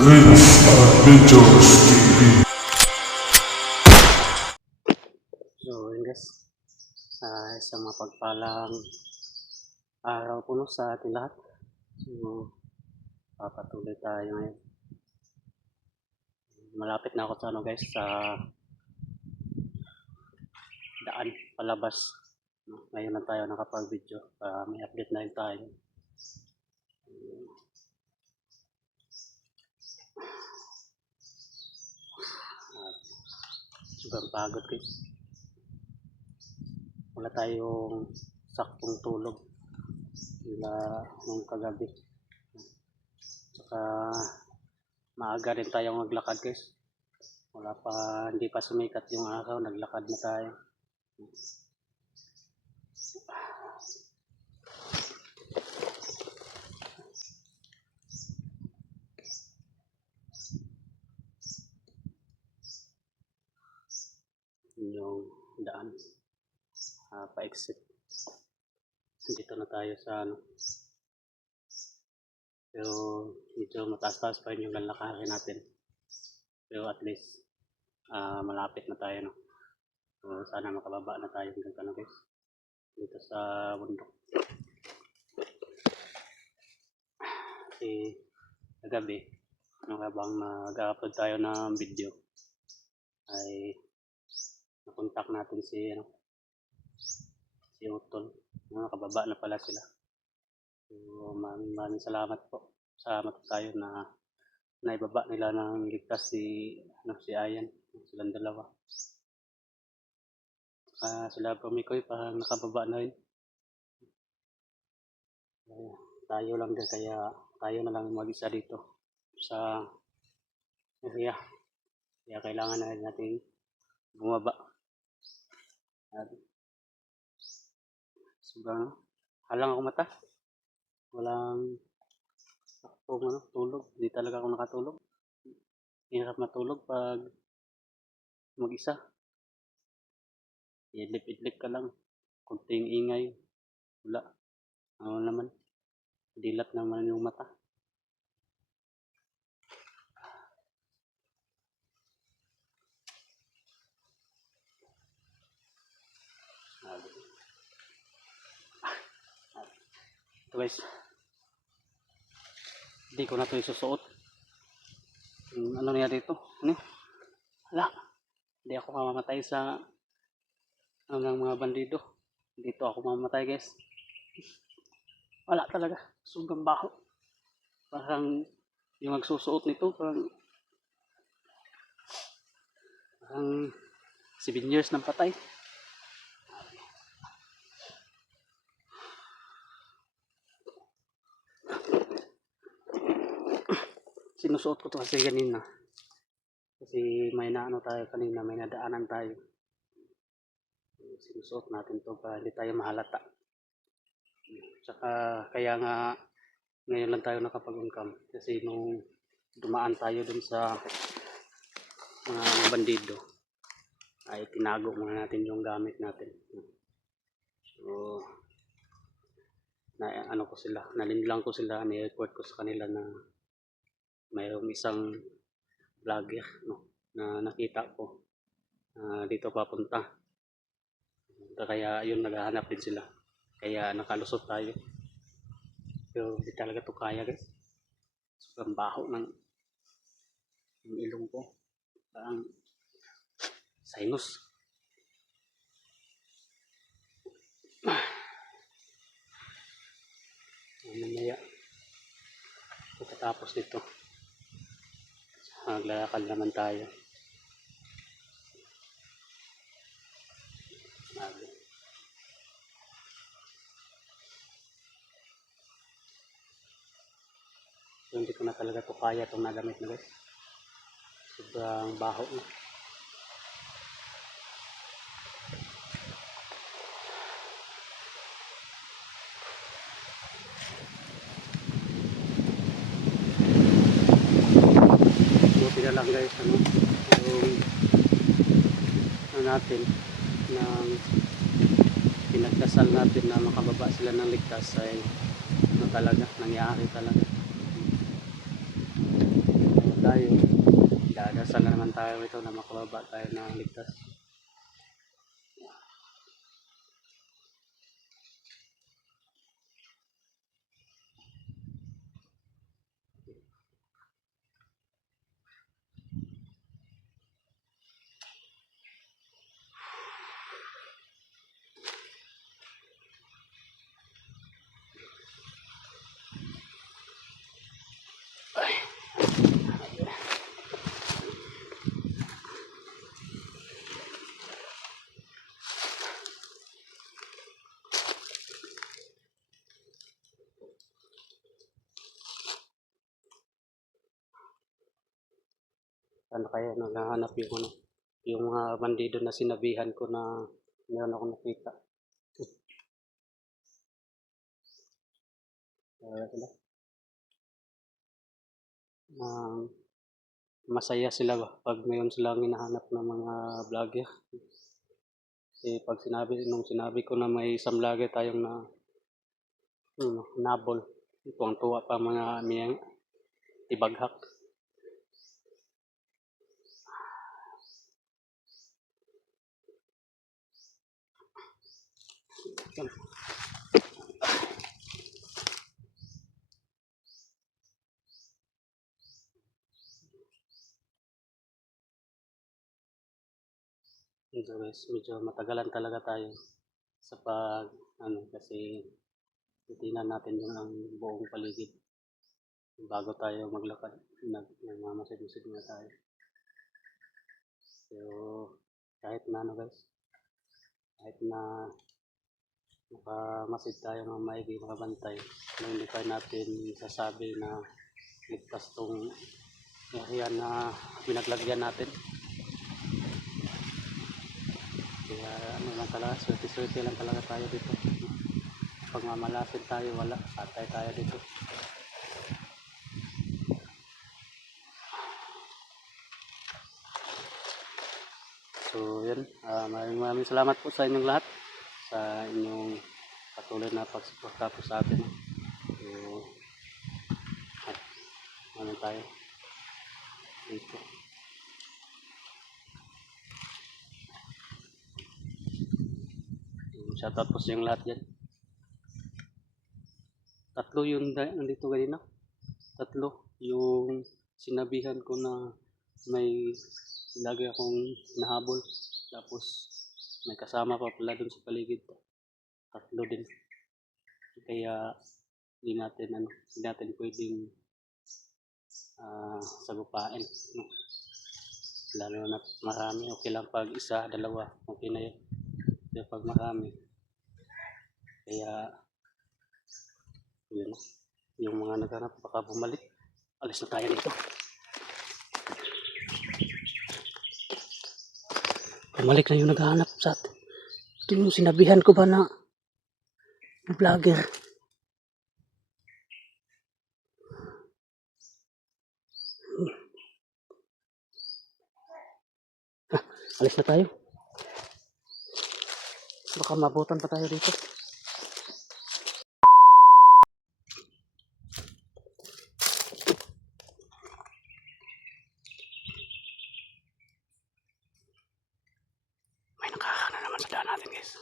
Vince Adventures TV. So yun guys, isang mapagpalang araw po sa ating lahat. So papatuloy tayo ngayon. Malapit na ako sa guys, sa daan palabas. Ngayon na tayo nakapag-video, may update na rin tayo. Sobrang pagod guys. Wala tayong saktong tulog mula nung kagabi. Saka maaga rin tayong naglakad guys. Hindi pa sumikat yung araw, naglakad na tayo. Yung daan pa-exit. Dito na tayo sa pero medyo mataas-taas pa rin yung lalakarin natin, pero at least malapit na tayo so sana makababa na tayo hanggang guys dito sa bundok. Kasi kagabi habang mag-upload tayo ng video ay nakontak natin si Utol. Nakababa na pala sila. So maraming salamat po. Salamat tayo na naibaba nila ng ligtas si Ayan, silang dalawa. Sila Pumikoy parang nakababa na rin. Tayo lang din, kaya tayo na lang mag-isa dito sa area. Kaya kailangan na natin bumaba. Sobrang halang ako mata. Walang tulog. Hindi talaga ako nakatulog. Hirap matulog pag mag-isa. Idlip-idlip ka lang. Kunting ingay. Wala. Ano naman. Dilat naman yung mata. Ito guys. Hindi ko na ito isusuot. Ano niya dito? Wala. Hindi ako mamamatay sa ng mga bandido. Dito ako mamamatay guys. Wala talaga. Sobrang baho. Parang yung magsusuot nito parang 7 years ng patay. Sinusuot ko to kasi kanina. Kasi may tayo kanina, may nadaanan tayo. Sinusuot natin to para hindi tayo mahalata. Saka kaya nga ngayon lang tayo nakapag-income. Kasi nung dumaan tayo dun sa mga bandido, ay tinago muna natin yung gamit natin. So, nalinlang ko sila, ni-report ko sa kanila na mayroong isang vlogger na nakita ko dito papunta. Kaya yun, naghahanap din sila. Kaya nakalusot tayo. Pero hindi talaga to kaya guys. Sobrang baho ng ilong ko. Parang sinus. Mamaya pagkatapos nito maglalakad naman tayo. So, hindi ko na talaga to kaya itong nagamit na guys. Sobrang baho na. natin ng pinagdasal natin na makababa sila ng ligtas ay ano talaga, nangyari talaga. So, tayo, dadasal na naman tayo ito na makababa tayo ng ligtas. Ano kaya naghahanap yung ano, yung mga bandido na sinabihan ko na meron akong nakita. Sila. Masaya sila ba pag mayroon silang hinahanap ng mga vlogger. Pag nung sinabi ko na may isang vlogger tayong na nabol, tuwang-tuwa pa mga miyang ibaghak. Ito guys, medyo matagalan talaga tayo sa pag kasi titingnan natin yung ang buong paligid bago tayo maglakad. Nagmamasid-masid na tayo. So kahit na guys, kahit na makamasid tayo ng maigi, makabantay, na hindi pa natin sasabi na ligtas tong area na pinaglagyan natin. Kaya lang talaga, swerte-swerte lang talaga tayo dito. Pag mamalasin tayo, wala, patay tayo dito. So yun, maraming salamat po sa inyong lahat, sa inyong patuloy na pagsuporta po sa atin. So ano tayo dito. Shoutout po sa inyong lahat yan. Tatlo yung nandito kanina. Tatlo yung sinabihan ko na may lagi akong nahabol. Tapos may kasama pa pala dun sa paligid. Tatlo din. Kaya hindi natin pwedeng sagupain. No? Lalo na marami, okay lang pag isa, dalawa, okay na yun. Pero pag marami, kaya yun, yung mga naghanap baka bumalik. Alis na tayo dito. Bumalik na yung naghahanap sa atin. Ito yung sinabihan ko ba na vlogger. Alis na tayo. Baka mabutan pa tayo dito. May nakahana naman sa daan natin guys.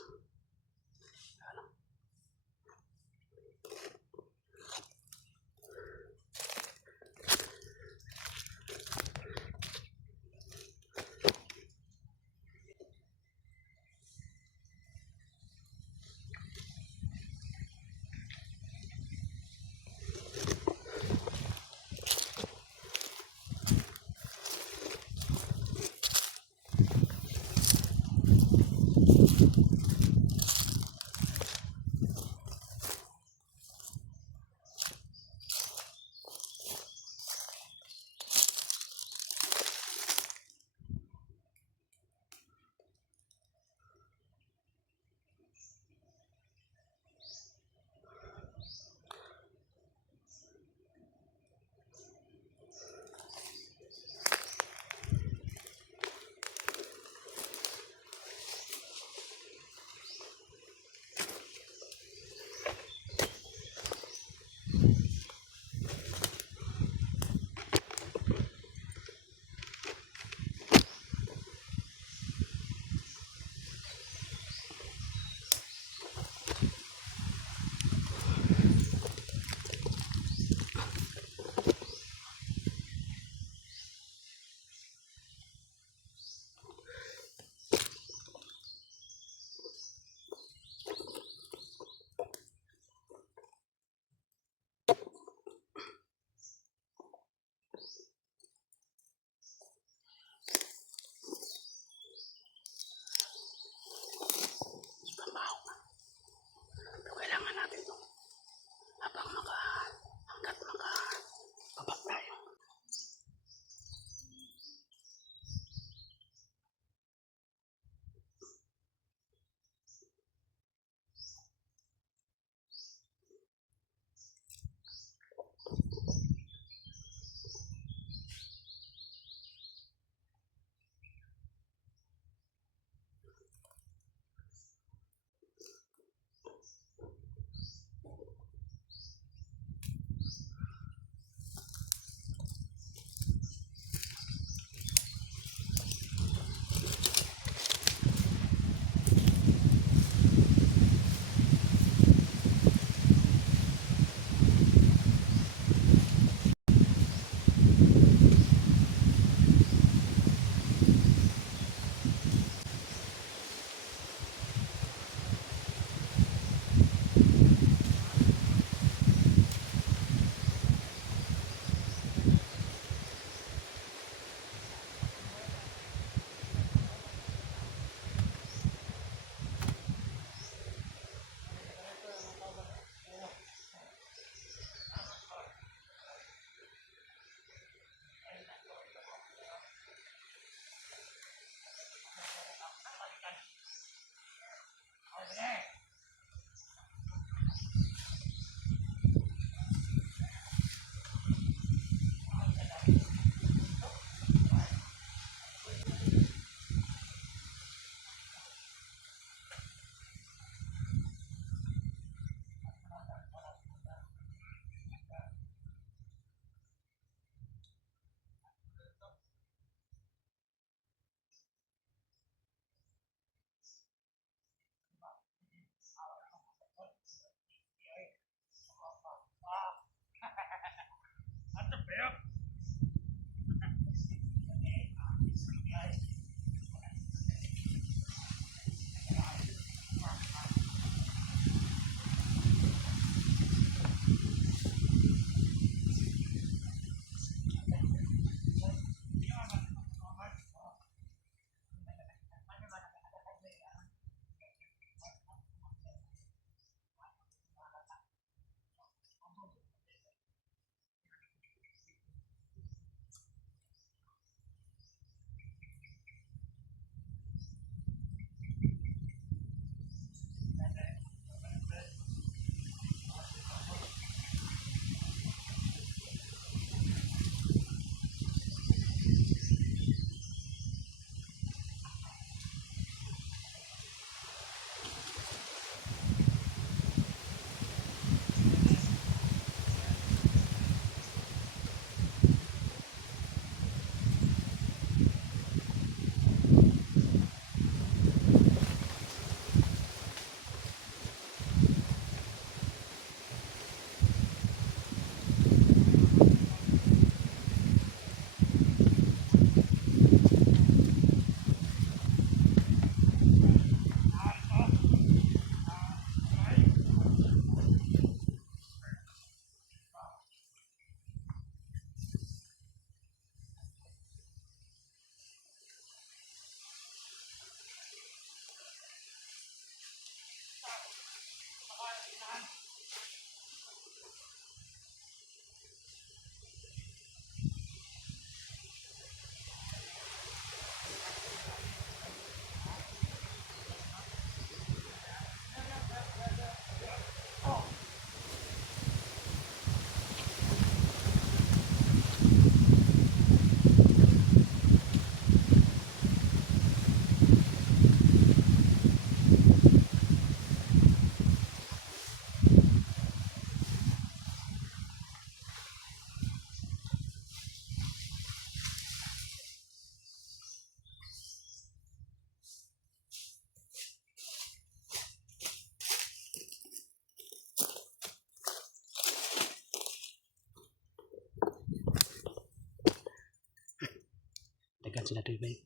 sila doon.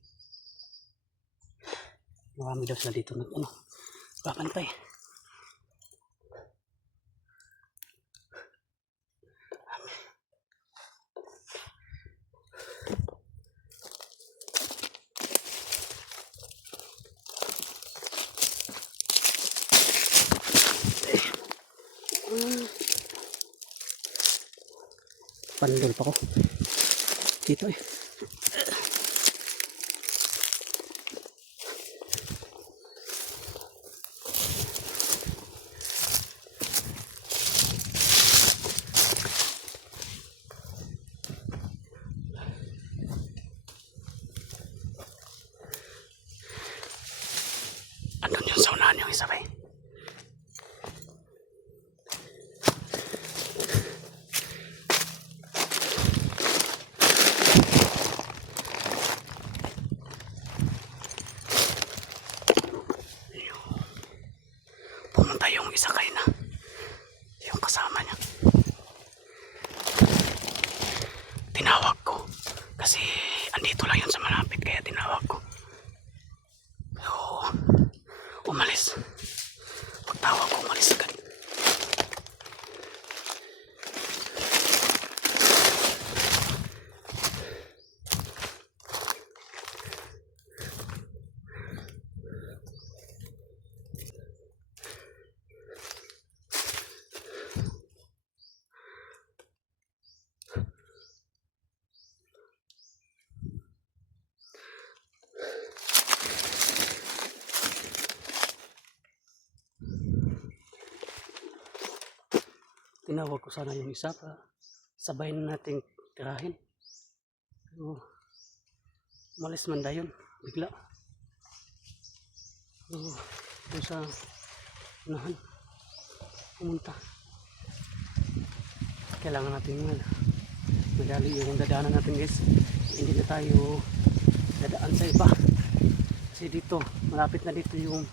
Marami daw sila dito babantay. Pandol pa ko dito eh. Andun yung sa unahan yung isa pa eh. Pumunta yung isa kayo na yung kasama niya. Tinawag ko kasi andito lang yun sa malapit kaya tinawag ko. So, umalis. Pagtawag ko, umalis agad. Tinawag ko sana yung isa pa sabay na nating tirahin. So, umalis man dayon bigla. So, doon sa unahan pumunta. Kailangan natin madali yung dadaanan natin guys. Hindi na tayo dadaan sa iba. Kasi dito, malapit na dito yung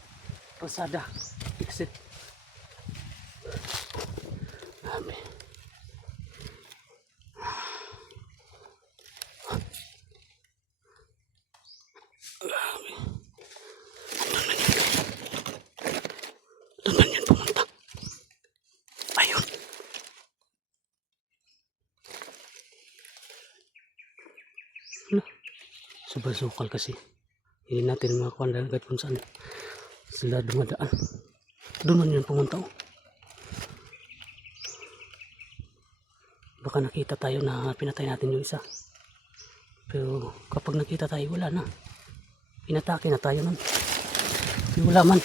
kalsada, exit. Grabe. Grabe. Doon man yun pumunta. Ayun. Sobrang sukal kasi. Hindi natin makakuha na agad kung saan sila dumadaan. Doon man yun pumunta oh. Baka nakita tayo na pinatay natin yung isa. Pero kapag nakita tayo wala na. Pinatake na tayo nun. Pero wala man.